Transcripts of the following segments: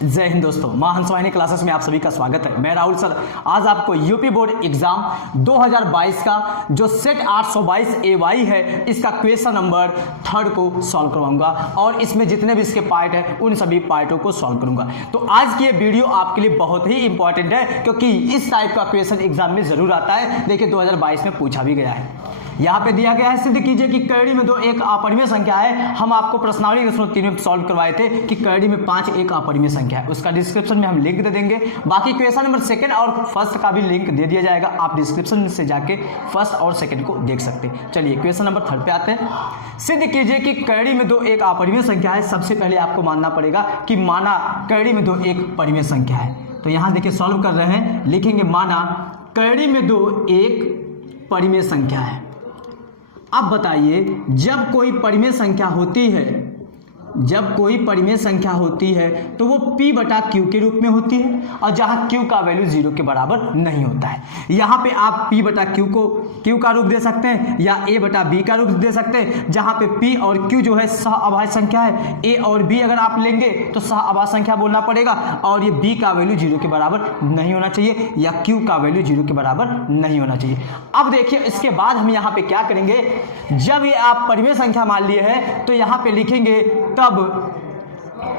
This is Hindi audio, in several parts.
जय हिंद दोस्तों, मां हंसवाहिनी क्लासेस में आप सभी का स्वागत है। मैं राहुल सर आज आपको यूपी बोर्ड एग्जाम 2022 का जो सेट 822 AY है इसका क्वेश्चन नंबर 3 को सॉल्व करवाऊंगा और इसमें जितने भी इसके पार्ट है उन सभी पार्टों को सॉल्व करूंगा। तो आज की ये वीडियो आपके लिए बहुत ही इंपॉर्टेंट है क्योंकि इस टाइप का क्वेश्चन एग्जाम में जरूर आता है। देखिए 2022 में पूछा भी गया है। यहाँ पे दिया गया है, सिद्ध कीजिए कि कैडी में 2 एक अपरिमेय संख्या है। हम आपको प्रश्नावली 3 में सॉल्व करवाए थे कि कैडी में 5 एक अपरिमेय संख्या है। उसका डिस्क्रिप्शन में हम लिंक दे देंगे। बाकी क्वेश्चन नंबर 2 और 1 का भी लिंक दे दिया जाएगा। आप डिस्क्रिप्शन में से जाके 1 और 2 को देख सकते हैं। चलिए क्वेश्चन नंबर 3 पे आते हैं। सिद्ध कीजिए कि कैडी में 2 एक अपरिमेय संख्या है। सबसे पहले आपको मानना पड़ेगा कि माना कैडी में 2 एक परिमेय संख्या है। तो यहाँ देखिए सॉल्व कर रहे हैं, लिखेंगे माना कैडी में 2 एक परिमेय संख्या है। अब बताइए जब कोई परिमेय संख्या होती है तो वो P बटा Q के रूप में होती है और जहां Q का वैल्यू 0 के बराबर नहीं होता है। यहाँ पे आप P बटा Q को Q का रूप दे सकते हैं या A बटा B का रूप दे सकते हैं, जहाँ पे P और Q जो है सह अभाज्य संख्या है। A और B अगर आप लेंगे तो सह अभाज्य संख्या बोलना पड़ेगा और ये B का वैल्यू 0 के बराबर नहीं होना चाहिए या Q का वैल्यू 0 के बराबर नहीं होना चाहिए। अब देखिए इसके बाद हम यहाँ पे क्या करेंगे, जब ये आप परिमेय संख्या मान लिए है तो यहाँ पे लिखेंगे तब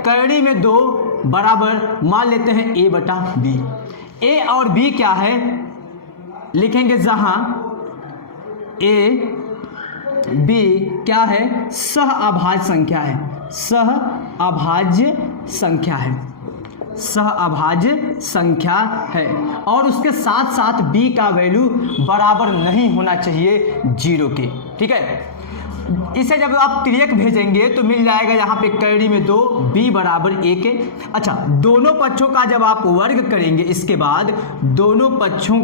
कैडी में 2 बराबर मान लेते हैं A बटा B। A और B क्या है, लिखेंगे जहां A B क्या है, सह अभाज्य संख्या है। सह अभाज्य संख्या है और उसके साथ साथ B का वैल्यू बराबर नहीं होना चाहिए 0 के। ठीक है, इसे जब आप तिर्यक भेजेंगे तो मिल जाएगा यहाँ पे कैडी में 2 B बराबर A के। अच्छा, दोनों पक्षों का जब आप वर्ग करेंगे, इसके बाद दोनों पक्षों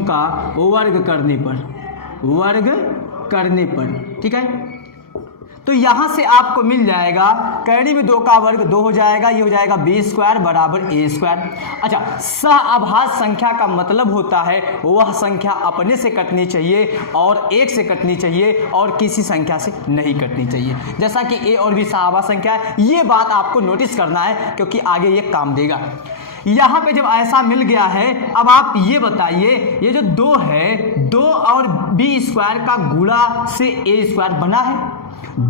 का वर्ग करने पर ठीक है, तो यहां से आपको मिल जाएगा कैडी में 2 का वर्ग 2 हो जाएगा, ये हो जाएगा B² बराबर A²। अच्छा, सह अभाज्य संख्या का मतलब होता है वह संख्या अपने से कटनी चाहिए और 1 से कटनी चाहिए और किसी संख्या से नहीं कटनी चाहिए। जैसा कि A और B सह अभाज्य संख्या है, ये बात आपको नोटिस करना है क्योंकि आगे ये काम देगा। यहाँ पे जब ऐसा मिल गया है, अब आप ये बताइए ये जो 2 है, 2 और B² का गुणा से A² बना है।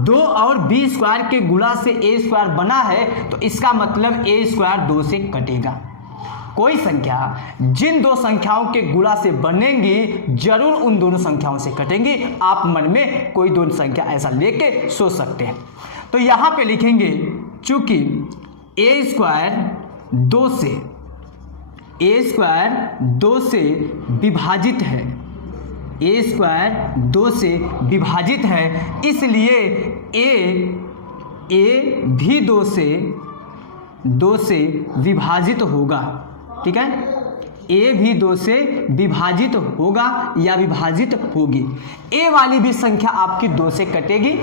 2 और B² के गुणा से A² बना है तो इसका मतलब A² 2 से कटेगा। कोई संख्या जिन 2 संख्याओं के गुणा से बनेंगी जरूर उन दोनों संख्याओं से कटेंगी। आप मन में कोई 2 संख्या ऐसा लेके सोच सकते हैं। तो यहाँ पे लिखेंगे चूंकि A² 2 से विभाजित है, A² 2 से विभाजित है, इसलिए A भी 2 से विभाजित होगा। ठीक है, A भी 2 से विभाजित होगा या विभाजित होगी। A वाली भी संख्या आपकी 2 से कटेगी।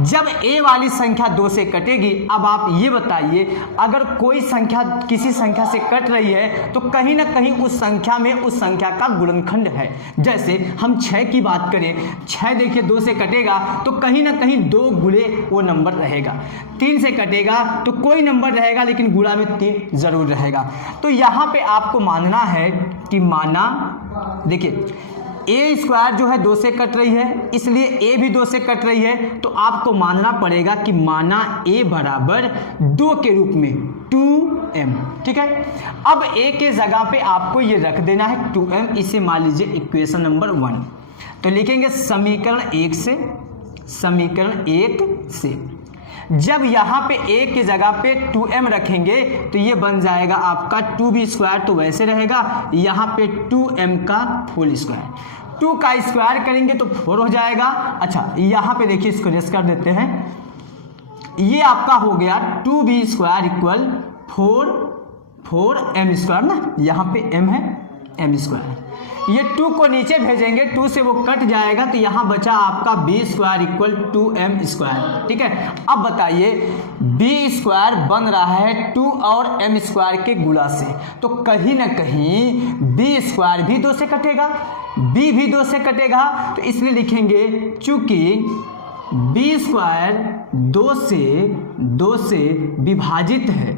जब A वाली संख्या 2 से कटेगी, अब आप ये बताइए अगर कोई संख्या किसी संख्या से कट रही है तो कहीं ना कहीं उस संख्या में उस संख्या का गुणनखंड है। जैसे हम 6 की बात करें, 6 देखिए 2 से कटेगा तो कहीं ना कहीं 2 गुणे वो नंबर रहेगा। 3 से कटेगा तो कोई नंबर रहेगा लेकिन गुणा में 3 जरूर रहेगा। तो यहाँ पे आपको मानना है कि माना देखिए A² जो है 2 से कट रही है, इसलिए A भी 2 से कट रही है, तो आपको मानना पड़ेगा कि माना A बराबर 2 के रूप में 2m। ठीक है, अब A के जगह पे आपको ये रख देना है 2m। इसे मान लीजिए इक्वेशन नंबर 1। तो लिखेंगे समीकरण 1 से जब यहाँ पे A की जगह पे 2m रखेंगे तो ये बन जाएगा आपका 2b², तो वैसे रहेगा। यहाँ पे 2m का होल स्क्वायर, 2 का स्क्वायर करेंगे तो 4 हो जाएगा। अच्छा, यहाँ पे देखिए इसको रेस कर देते हैं, ये आपका हो गया 2b² इक्वल 4m² ना, यहाँ पे m है m²। ये 2 को नीचे भेजेंगे, 2 से वो कट जाएगा तो यहाँ बचा आपका B² इक्वल 2m²। ठीक है, अब बताइए B² बन रहा है 2 और m² के गुणा से, तो कहीं ना कहीं B² भी 2 से कटेगा, B भी 2 से कटेगा। तो इसलिए लिखेंगे चूंकि बी स्क्वायर 2 से विभाजित है,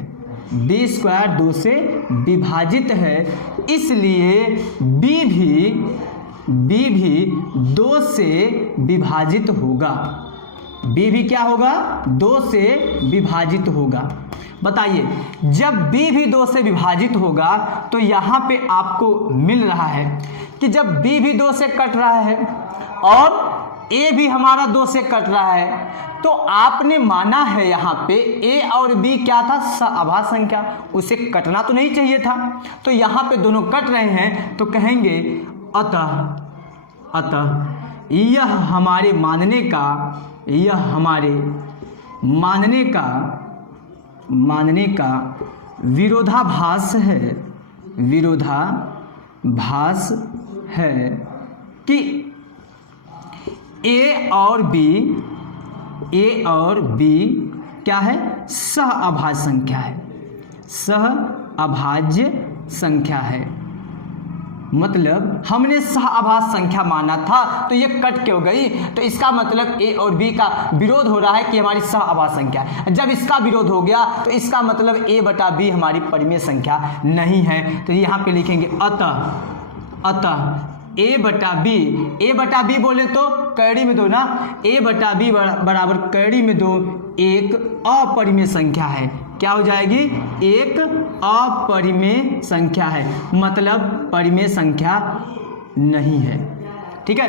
बी स्क्वायर 2 से विभाजित है, इसलिए बी भी 2 से विभाजित होगा। बी भी क्या होगा? 2 से विभाजित होगा। बताइए, जब बी भी 2 से विभाजित होगा तो यहाँ पे आपको मिल रहा है कि जब बी भी 2 से कट रहा है और ए भी हमारा 2 से कट रहा है, तो आपने माना है यहाँ पे ए और बी क्या था? सअभाज्य संख्या, उसे कटना तो नहीं चाहिए था। तो यहाँ पे दोनों कट रहे हैं तो कहेंगे अतः यह हमारे मानने का विरोधाभास है कि ए और बी क्या है? सहअभाज्य संख्या है। मतलब हमने सहअभाज्य संख्या माना था तो ये कट क्यों गई? तो इसका मतलब ए और बी का विरोध हो रहा है कि हमारी सहअभाज्य संख्या है। जब इसका विरोध हो गया तो इसका मतलब ए बटा बी हमारी परिमेय संख्या नहीं है। तो यहाँ पे लिखेंगे अतः ए बटा बी बोले तो कैड़ी में 2 ना, ए बटा बी बराबर कैड़ी में 2 एक अपरिमेय संख्या है। क्या हो जाएगी? एक अपरिमेय संख्या है, मतलब परिमेय संख्या नहीं है। ठीक है,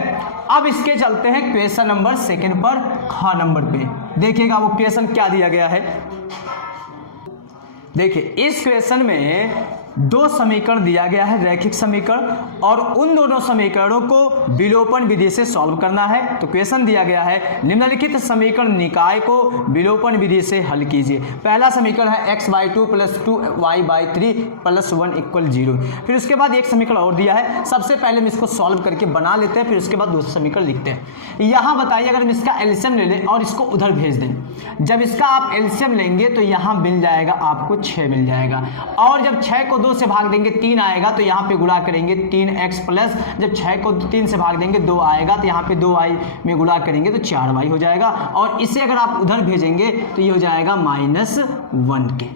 अब इसके चलते हैं क्वेश्चन नंबर 2 पर, ख नंबर पे। देखिएगा वो क्वेश्चन क्या दिया गया है। देखिए, इस क्वेश्चन में 2 समीकरण दिया गया है, रैखिक समीकरण, और उन दोनों समीकरणों को विलोपन विधि से सॉल्व करना है। तो क्वेश्चन दिया गया है, निम्नलिखित समीकरण निकाय को विलोपन विधि से हल कीजिए। पहला समीकरण है x/2 + 2y/3 + 1 = 0। फिर उसके बाद एक समीकरण और दिया है, सबसे पहले हम इसको सॉल्व करके बना लेते हैं, फिर उसके बाद दूसरा समीकरण लिखते हैं। यहाँ बताइए, अगर हम इसका एलसीएम ले लें और इसको उधर भेज दें, जब इसका आप एलसीएम लेंगे तो यहाँ मिल जाएगा आपको 6 मिल जाएगा, और जब 6 को 2 से भाग देंगे 3 आएगा, तो यहाँ पे गुणा करेंगे 3x प्लस, जब 6 को 3 से भाग देंगे 2 आएगा, तो यहाँ पे 2y में गुणा करेंगे तो 4y हो जाएगा, और इसे अगर आप उधर भेजेंगे तो ये हो जाएगा -1 के।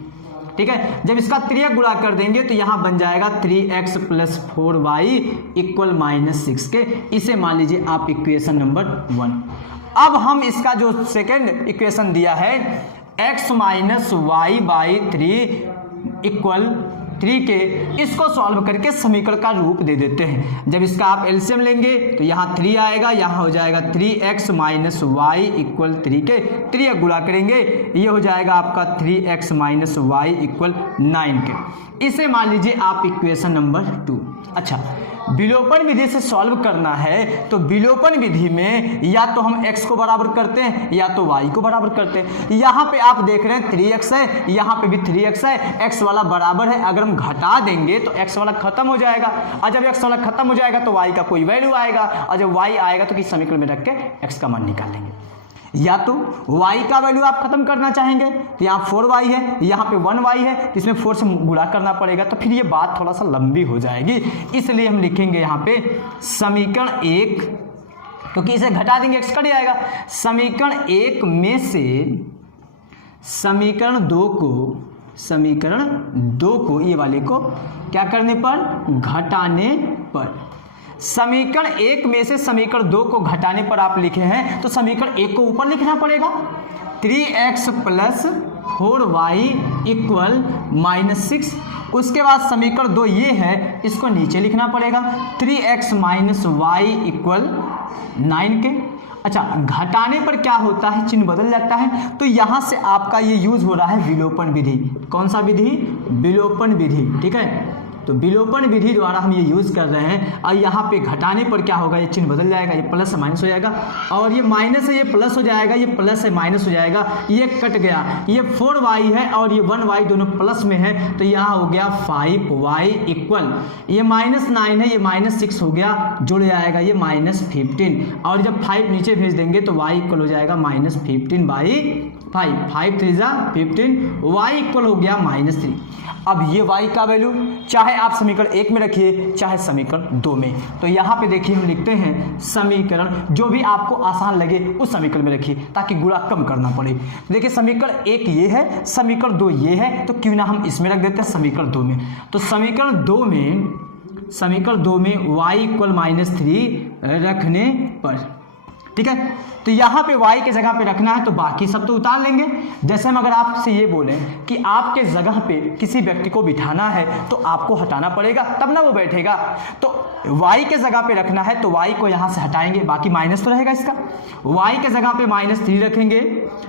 ठीक है, जब इसका 3 गुणा कर देंगे तो यहाँ बन जाएगा 3x + 4y = -6 के। इसे मान लीजिए आप इक्वेशन नंबर 1। अब हम इसका जो सेकेंड इक्वेशन दिया है x - y/3 = 3 के, इसको सॉल्व करके समीकरण का रूप दे देते हैं। जब इसका आप एलसीएम लेंगे तो यहाँ 3 आएगा, यहाँ हो जाएगा 3x - y = 3 के, 3 गुणा करेंगे ये हो जाएगा आपका 3x - y = 9 के। इसे मान लीजिए आप इक्वेशन नंबर 2। अच्छा, विलोपन विधि से सॉल्व करना है तो विलोपन विधि में या तो हम x को बराबर करते हैं या तो y को बराबर करते हैं। यहाँ पे आप देख रहे हैं 3x है, यहाँ पे भी 3x है, x वाला बराबर है, अगर हम घटा देंगे तो x वाला खत्म हो जाएगा, और जब x वाला खत्म हो जाएगा तो y का कोई वैल्यू आएगा, और जब y आएगा तो किस समीकरण में रख के x का मान निकाल लेंगे। या तो y का वैल्यू आप खत्म करना चाहेंगे तो यहाँ 4y है, यहाँ पे 1y है, तो इसमें 4 से गुणा करना पड़ेगा, तो फिर ये बात थोड़ा सा लंबी हो जाएगी। इसलिए हम लिखेंगे यहाँ पे समीकरण 1, क्योंकि इसे घटा देंगे x कट जाएगा। समीकरण 1 में से समीकरण 2 को ये वाले को क्या करने पर? घटाने पर। समीकरण 1 में से समीकरण 2 को घटाने पर आप लिखे हैं तो समीकरण 1 को ऊपर लिखना पड़ेगा, 3x + 4y = -6। उसके बाद समीकरण 2 ये है, इसको नीचे लिखना पड़ेगा, 3x - y = 9 के। अच्छा, घटाने पर क्या होता है? चिन्ह बदल जाता है, तो यहाँ से आपका ये यूज हो रहा है विलोपन विधि। कौन सा विधि? विलोपन विधि। ठीक है, तो विलोपन विधि द्वारा हम ये यूज कर रहे हैं, और यहाँ पे घटाने पर क्या होगा? ये चिन्ह बदल जाएगा, ये प्लस से माइनस हो जाएगा, और ये माइनस है ये प्लस हो जाएगा, ये प्लस से माइनस हो जाएगा, ये कट गया, ये 4y है और ये 1y दोनों प्लस में है, तो यहाँ हो गया 5y = ये -9 है, ये -6 हो गया, जुड़ जाएगा ये -15, और जब 5 नीचे भेज देंगे तो y = हो जाएगा -15/9। 5 3 जा 15, y इक्वल हो गया -3। अब ये y का वैल्यू चाहे आप समीकरण 1 में रखिए चाहे समीकरण 2 में, तो यहाँ पे देखिए हम लिखते हैं समीकरण जो भी आपको आसान लगे उस समीकरण में रखिए ताकि गुणा कम करना पड़े। देखिए समीकरण 1 ये है, समीकरण 2 ये है, तो क्यों ना हम इसमें रख देते हैं समीकरण 2 में। तो समीकरण 2 में y इक्वल -3 रखने पर, ठीक है, तो यहाँ पे y के जगह पे रखना है तो बाकी सब तो उतार लेंगे। जैसे हम अगर आपसे ये बोलें कि आपके जगह पे किसी व्यक्ति को बिठाना है तो आपको हटाना पड़ेगा तब ना वो बैठेगा, तो y के जगह पे रखना है तो y को यहाँ से हटाएंगे, बाकी माइनस तो रहेगा इसका, y के जगह पे -3 रखेंगे,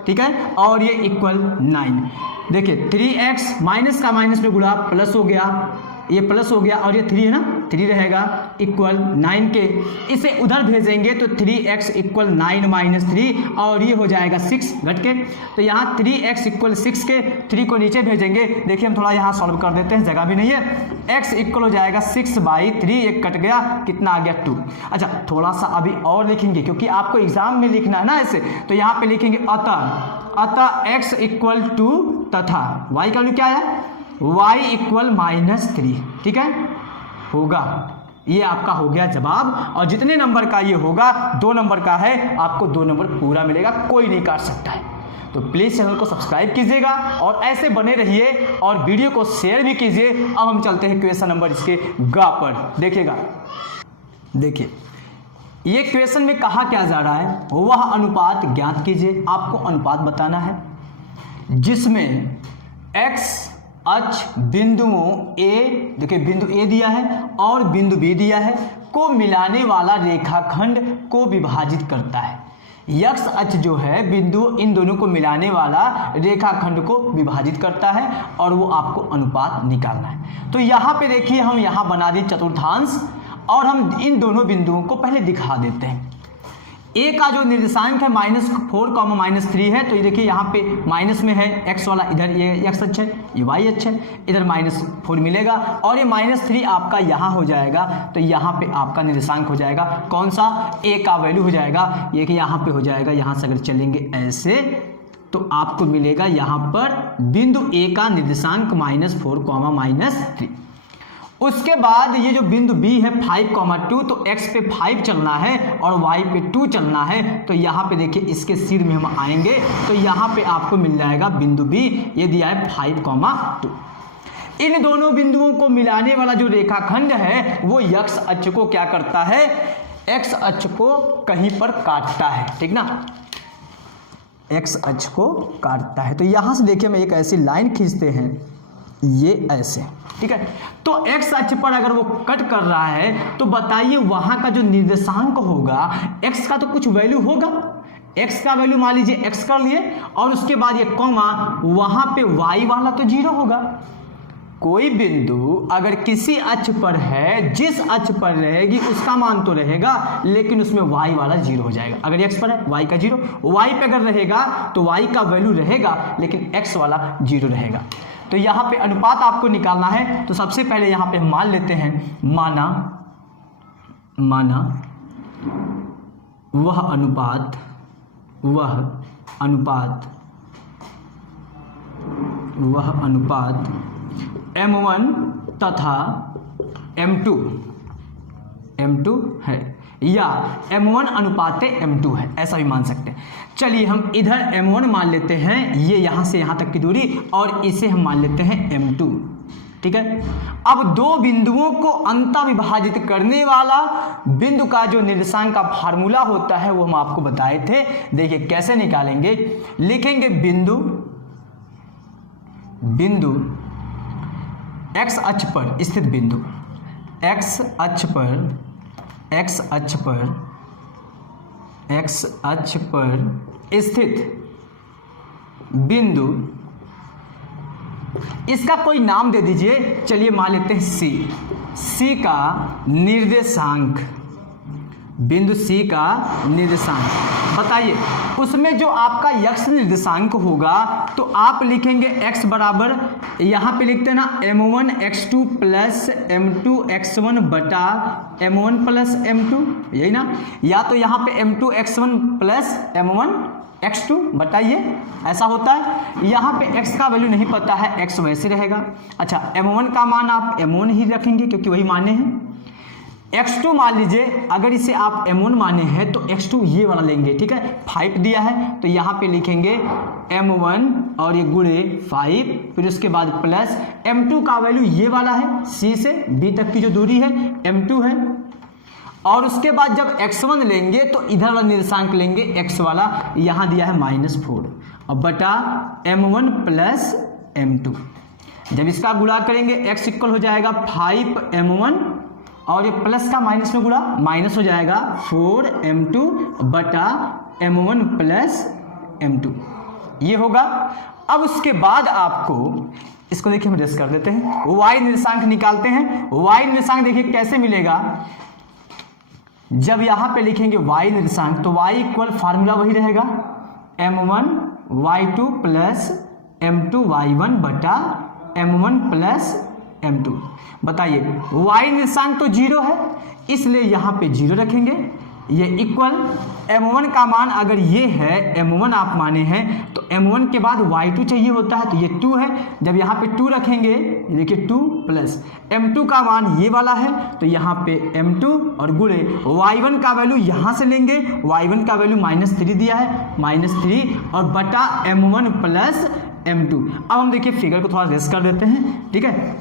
ठीक है, और ये इक्वल 9। देखिए 3x माइनस का माइनस में गुणा प्लस हो गया, ये प्लस हो गया और ये 3 है ना, 3 रहेगा इक्वल 9 के, इसे उधर भेजेंगे तो 3x इक्वल 9 - 3 और ये हो जाएगा 6 घट के, तो यहाँ 3x इक्वल 6 के 3 को नीचे भेजेंगे। देखिए हम थोड़ा यहाँ सॉल्व कर देते हैं, जगह भी नहीं है। x इक्वल हो जाएगा 6/3, एक कट गया, कितना आ गया 2। अच्छा थोड़ा सा अभी और लिखेंगे क्योंकि आपको एग्जाम में लिखना है ना ऐसे, तो यहाँ पे लिखेंगे अतः x इक्वल 2 तथा y का वैल्यू क्या है, y इक्वल -3, ठीक है, होगा। ये आपका हो गया जवाब, और जितने नंबर का ये होगा 2 नंबर का है, आपको 2 नंबर पूरा मिलेगा, कोई नहीं काट सकता है। तो प्लीज़ चैनल को सब्सक्राइब कीजिएगा और ऐसे बने रहिए और वीडियो को शेयर भी कीजिए। अब हम चलते हैं क्वेश्चन नंबर इसके ग पर, देखिएगा। देखिए ये क्वेश्चन में कहा क्या जा रहा है, वह अनुपात ज्ञात कीजिए। आपको अनुपात बताना है जिसमें x अक्ष बिंदुओं A, देखिए बिंदु A दिया है और बिंदु B दिया है, को मिलाने वाला रेखाखंड को विभाजित करता है। x अक्ष जो है बिंदु इन दोनों को मिलाने वाला रेखाखंड को विभाजित करता है और वो आपको अनुपात निकालना है। तो यहाँ पे देखिए हम यहाँ बना दिए चतुर्थांश और हम इन दोनों बिंदुओं को पहले दिखा देते हैं। ए का जो निर्देशांक है -4, -3 है, तो ये देखिए यहाँ पे माइनस में है x वाला, इधर ये x अक्ष है, ये y अक्ष है, इधर -4 मिलेगा और ये -3 आपका यहाँ हो जाएगा। तो यहाँ पे आपका निर्देशांक हो जाएगा कौन सा, a का वैल्यू हो जाएगा ये कि यहाँ पे हो जाएगा, यहाँ से अगर चलेंगे ऐसे तो आपको मिलेगा यहाँ पर बिंदु a का निर्देशांक -4, -3। उसके बाद ये जो बिंदु B है 5, 2, तो x पे 5 चलना है और y पे 2 चलना है, तो यहाँ पे देखिए इसके सिर में हम आएंगे तो यहाँ पे आपको मिल जाएगा बिंदु B, ये दिया है 5, 2। इन दोनों बिंदुओं को मिलाने वाला जो रेखाखंड है वो x अक्ष को क्या करता है, x अक्ष को कहीं पर काटता है, ठीक ना, x अक्ष को काटता है। तो यहाँ से देखिए हम एक ऐसी लाइन खींचते हैं, ये ऐसे, ठीक है। तो x अक्ष पर अगर वो कट कर रहा है तो बताइए वहां का जो निर्देशांक होगा x का तो कुछ वैल्यू होगा, x का वैल्यू मान लीजिए x कर लिए और उसके बाद ये कॉमा, वहां पे y वाला तो 0 होगा। कोई बिंदु अगर किसी अक्ष पर है, जिस अक्ष पर रहेगी उसका मान तो रहेगा लेकिन उसमें y वाला 0 हो जाएगा। अगर x पर है y का 0, y पे अगर रहेगा तो y का वैल्यू रहेगा लेकिन x वाला 0 रहेगा। तो यहाँ पे अनुपात आपको निकालना है, तो सबसे पहले यहाँ पे हम मान लेते हैं, माना वह अनुपात M1 तथा M2 है या M1 अनुपात M2 है, ऐसा भी मान सकते हैं। चलिए हम इधर M1 मान लेते हैं, ये यहाँ से यहाँ तक की दूरी, और इसे हम मान लेते हैं M2, ठीक है। अब दो बिंदुओं को अंतः विभाजित करने वाला बिंदु का जो निर्देशांक का फार्मूला होता है वो हम आपको बताए थे। देखिए कैसे निकालेंगे, लिखेंगे बिंदु x अक्ष पर स्थित बिंदु, x अक्ष पर स्थित बिंदु, इसका कोई नाम दे दीजिए, चलिए मान लेते हैं C का निर्देशांक, बिंदु C का निर्देशांक बताइए। उसमें जो आपका x निर्देशांक होगा तो आप लिखेंगे x बराबर, यहाँ पे लिखते हैं ना m1 x2 plus m2 x1 बटा m1 प्लस m2, यही ना, या तो यहाँ पे m2 x1 plus m1 x2 बताइए, ऐसा होता है। यहाँ पे x का वैल्यू नहीं पता है, x वैसे रहेगा। अच्छा, m1 का मान आप m1 ही रखेंगे क्योंकि वही माने हैं। x2 मान लीजिए, अगर इसे आप m1 माने हैं तो x2 ये वाला लेंगे, ठीक है। 5 दिया है तो यहाँ पे लिखेंगे m1 और ये गुणे 5, फिर उसके बाद प्लस m2 का वैल्यू ये वाला है, c से b तक की जो दूरी है m2 है। और उसके बाद जब x1 लेंगे तो इधर वाला निर्देशांक लेंगे x वाला, यहाँ दिया है -4 और बटा m1 प्लस m2। जब इसका गुणा करेंगे x इक्वल हो जाएगा 5m1 और ये प्लस का माइनस में गुणा माइनस हो जाएगा 4m2 बटा m1 प्लस m2, ये होगा। अब उसके बाद आपको इसको देखिए हम रेस कर देते हैं, y निर्देशांक निकालते हैं। y निर्देशांक देखिए कैसे मिलेगा, जब यहाँ पे लिखेंगे y निर्देशांक तो y इक्वल फार्मूला वही रहेगा m1 y2 plus m2 y1 बटा m1 प्लस m2। बताइए y निर्देशांक तो 0 है, इसलिए यहाँ पे 0 रखेंगे, ये इक्वल m1 का मान अगर ये है, m1 आप माने हैं तो m1 के बाद y2 चाहिए होता है तो ये 2 है। जब यहाँ पे 2 रखेंगे, देखिए 2 प्लस m2 का मान ये वाला है तो यहाँ पे m2 और गुणे y1 का वैल्यू यहाँ से लेंगे, y1 का वैल्यू -3 दिया है, -3 और बटा m1 प्लस m2। अब हम देखिए फिगर को थोड़ा रेस कर देते हैं, ठीक है,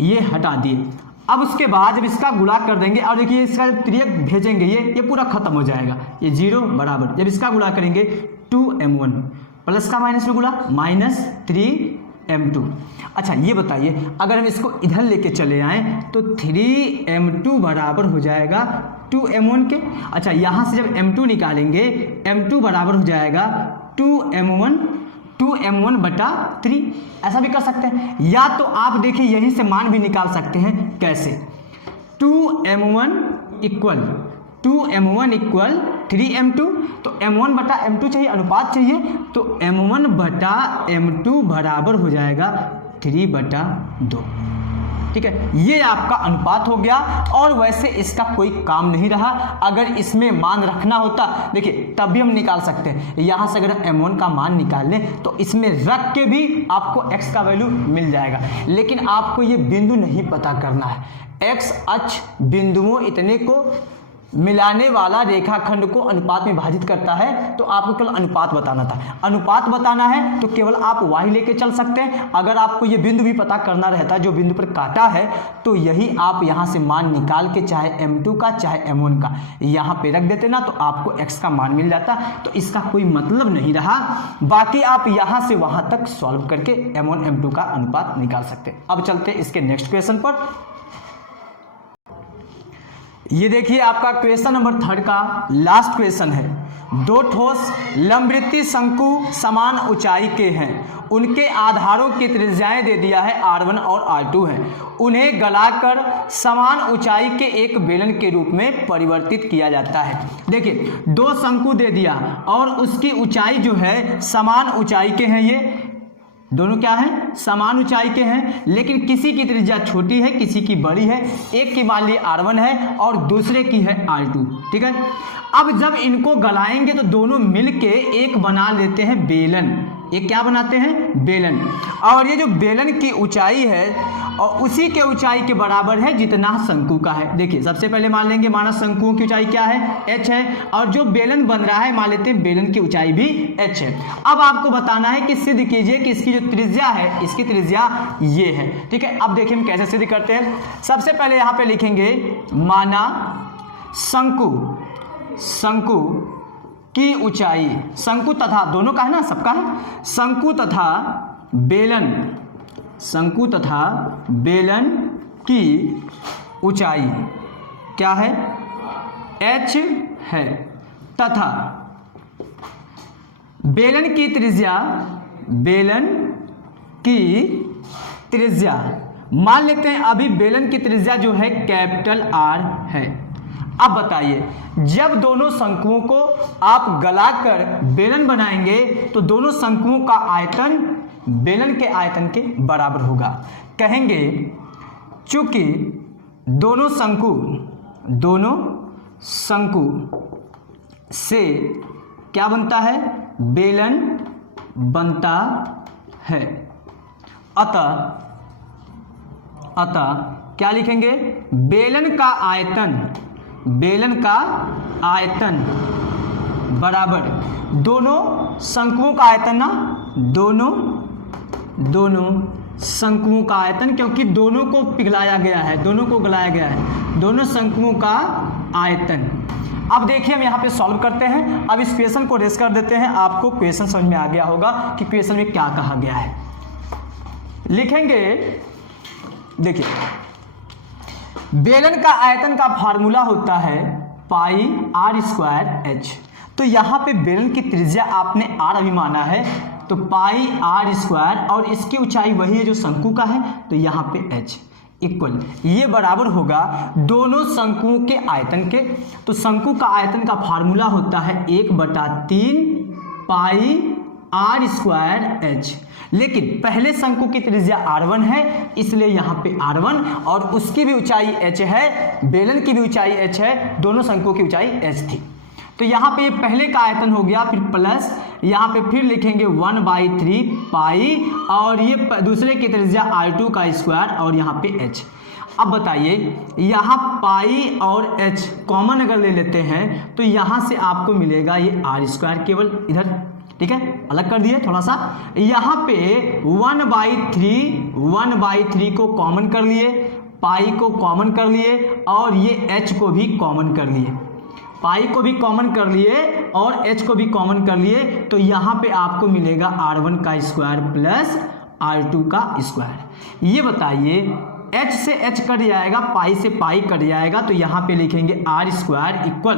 ये हटा दिए। अब उसके बाद जब इसका गुणा कर देंगे और देखिए इसका जब त्रियक भेजेंगे ये पूरा खत्म हो जाएगा, ये 0 बराबर, जब इसका गुणा करेंगे 2m1 प्लस का माइनस में गुणा -3m2। अच्छा ये बताइए, अगर हम इसको इधर लेके चले आए तो 3m2 बराबर हो जाएगा 2m1 के। अच्छा यहाँ से जब m2 निकालेंगे, m2 बराबर हो जाएगा 2m1 बटा 3। ऐसा भी कर सकते हैं, या तो आप देखिए यहीं से मान भी निकाल सकते हैं। कैसे? 2m1 इक्वल 3m2, तो m1 बटा m2 चाहिए, अनुपात चाहिए, तो m1 बटा m2 बराबर हो जाएगा 3/2। ठीक है, ये आपका अनुपात हो गया। और वैसे इसका कोई काम नहीं रहा, अगर इसमें मान रखना होता देखिए तब भी हम निकाल सकते हैं। यहाँ से अगर m1 का मान निकाल लें तो इसमें रख के भी आपको x का वैल्यू मिल जाएगा, लेकिन आपको ये बिंदु नहीं पता करना है। x अक्ष बिंदुओं इतने को मिलाने वाला रेखाखंड को अनुपात में विभाजित करता है, तो आपको केवल अनुपात बताना था। अनुपात बताना है तो केवल आप y लेके चल सकते हैं। अगर आपको ये बिंदु भी पता करना रहता जो बिंदु पर काटा है, तो यही आप यहाँ से मान निकाल के चाहे m2 का चाहे m1 का यहाँ पे रख देते ना, तो आपको x का मान मिल जाता। तो इसका कोई मतलब नहीं रहा। बाकी आप यहाँ से वहाँ तक सॉल्व करके m1 m2 का अनुपात निकाल सकते। अब चलते इसके नेक्स्ट क्वेश्चन पर। ये देखिए आपका क्वेश्चन नंबर 3 का लास्ट क्वेश्चन है। दो ठोस लंबवृत्तीय शंकु समान ऊंचाई के हैं, उनके आधारों की त्रिज्याएं दे दिया है r1 और r2 है। उन्हें गलाकर समान ऊंचाई के एक बेलन के रूप में परिवर्तित किया जाता है। देखिए दो शंकु दे दिया और उसकी ऊंचाई जो है समान ऊंचाई के हैं, ये दोनों क्या है? समान ऊंचाई के हैं, लेकिन किसी की त्रिज्या छोटी है, किसी की बड़ी है। एक की मान ली r1 है और दूसरे की है r2। ठीक है, अब जब इनको गलाएंगे तो दोनों मिलके एक बना लेते हैं बेलन। एक क्या बनाते हैं? बेलन। और ये जो बेलन की ऊंचाई है और उसी के ऊंचाई के बराबर है जितना शंकु का है। देखिए सबसे पहले मान लेंगे माना शंकुओं की ऊंचाई क्या है? h है, और जो बेलन बन रहा है मान लेते हैं बेलन की ऊंचाई भी h है। अब आपको बताना है कि सिद्ध कीजिए कि इसकी जो त्रिज्या है, इसकी त्रिज्या ये है। ठीक है, अब देखिए हम कैसे सिद्ध करते हैं। सबसे पहले यहाँ पे लिखेंगे माना शंकु की ऊंचाई, शंकु तथा दोनों का है ना, सबका है, शंकु तथा बेलन की ऊंचाई क्या है? h है, तथा बेलन की त्रिज्या मान लेते हैं अभी बेलन की त्रिज्या जो है कैपिटल R है। अब बताइए जब दोनों शंकुओं को आप गलाकर बेलन बनाएंगे तो दोनों शंकुओं का आयतन बेलन के आयतन के बराबर होगा। कहेंगे चूंकि दोनों शंकु से क्या बनता है? बेलन बनता है। अतः क्या लिखेंगे? बेलन का आयतन बराबर दोनों शंकुओं का आयतन ना, दोनों शंकुओं का आयतन, क्योंकि दोनों को पिघलाया गया है, दोनों को गलाया गया है, दोनों शंकुओं का आयतन। अब देखिए हम यहाँ पे सॉल्व करते हैं। अब इस क्वेश्चन को रेस कर देते हैं। आपको क्वेश्चन समझ में आ गया होगा कि क्वेश्चन में क्या कहा गया है। लिखेंगे, देखिए बेलन का आयतन का फार्मूला होता है पाई आर स्क्वायर एच। तो यहाँ पे बेलन की त्रिज्या आपने आर अभी माना है, तो पाई आर स्क्वायर, और इसकी ऊंचाई वही है जो शंकु का है, तो यहाँ पे एच इक्वल, ये बराबर होगा दोनों शंकुओं के आयतन के। तो शंकु का आयतन का फार्मूला होता है 1/3 पाई आर स्क्वायर एच। लेकिन पहले शंकु की त्रिज्या r1 है, इसलिए यहाँ पे r1, और उसकी भी ऊंचाई h है, बेलन की भी ऊंचाई h है, दोनों शंकुओं की ऊंचाई h थी। तो यहाँ पे ये पहले का आयतन हो गया, फिर प्लस यहाँ पे फिर लिखेंगे 1/3 पाई, और ये दूसरे की त्रिज्या r2 का स्क्वायर, और यहाँ पे h। अब बताइए, यहाँ पाई और h कॉमन अगर ले लेते हैं तो यहाँ से आपको मिलेगा ये r स्क्वायर केवल इधर, ठीक है, अलग कर दिए थोड़ा सा। यहाँ पे 1/3 को कॉमन कर लिए, पाई को कॉमन कर लिए, और ये h को भी कॉमन कर लिए, पाई को भी कॉमन कर लिए और h को भी कॉमन कर लिए। तो यहाँ पे आपको मिलेगा r1 का स्क्वायर प्लस r2 का स्क्वायर। ये बताइए, h से h कट जाएगा, पाई से पाई कट जाएगा, तो यहाँ पे लिखेंगे r स्क्वायर इक्वल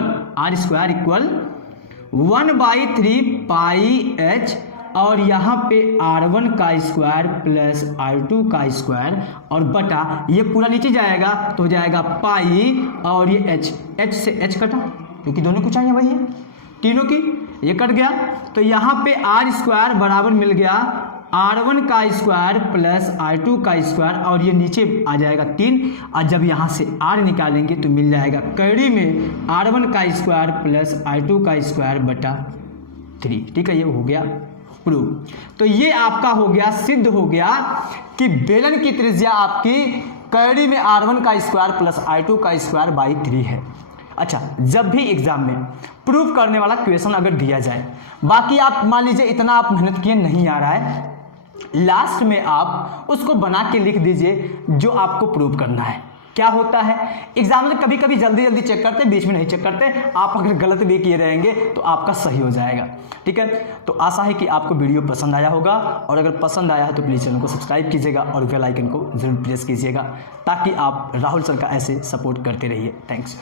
1/3 पाई h, और यहाँ पे r1 का स्क्वायर प्लस r2 का स्क्वायर, और बटा ये पूरा नीचे जाएगा तो हो जाएगा पाई, और ये h से h कटा, क्योंकि दोनों की ऊंचाइयां वही है तीनों की, ये कट गया। तो यहाँ पे r स्क्वायर बराबर मिल गया r1 का स्क्वायर प्लस r2 का स्क्वायर, और ये नीचे आ जाएगा 3, और जब यहाँ से r निकालेंगे तो मिल जाएगा कड़ी में r1 का स्क्वायर प्लस r2 का स्क्वायर बटा 3। ठीक है, ये हो गया प्रूफ। तो ये आपका हो गया, सिद्ध हो गया कि बेलन की त्रिज्या आपकी कड़ी में r1 का स्क्वायर प्लस r2 का स्क्वायर बाई 3 है। अच्छा, जब भी एग्जाम में प्रूफ करने वाला क्वेश्चन अगर दिया जाए, बाकी आप मान लीजिए इतना आप मेहनत किए नहीं आ रहा है, लास्ट में आप उसको बना के लिख दीजिए जो आपको प्रूव करना है। क्या होता है, एग्जाम में कभी कभी जल्दी चेक करते, बीच में नहीं चेक करते। आप अगर गलत भी किए रहेंगे तो आपका सही हो जाएगा। ठीक है, तो आशा है कि आपको वीडियो पसंद आया होगा, और अगर पसंद आया है तो प्लीज़ चैनल को सब्सक्राइब कीजिएगा और बेल आइकन को जरूर प्रेस कीजिएगा, ताकि आप राहुल सर का ऐसे सपोर्ट करते रहिए। थैंक्स।